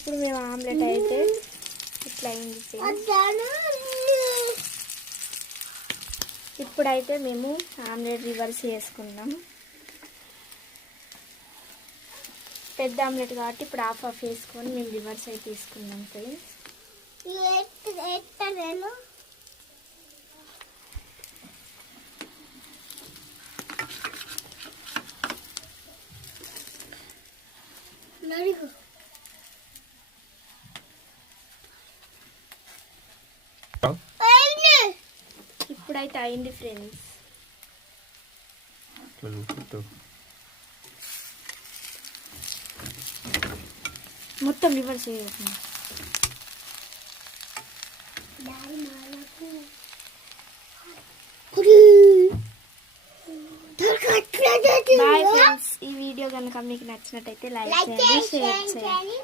ఇప్పుడు మేము ఆమ్లెట్ అయితే ఇట్లా అయింది. ఇప్పుడైతే మేము ఆమ్లెట్ రివర్స్ చేసుకుందాం. పెద్ద ఆమ్లెట్ కాబట్టి ఇప్పుడు హాఫ్ హాఫ్ వేసుకొని మేము రివర్స్ అయితే తీసుకున్నాం ఫ్రెండ్స్. ఇప్పుడైతే అయింది ఫ్రెండ్స్. మొత్తం రివర్స్ చేయకుండా బాయ్ ఫ్రెండ్స్. ఈ వీడియో కనుక మీకు నచ్చినట్టయితే లైక్ చేయండి, షేర్ చేయండి.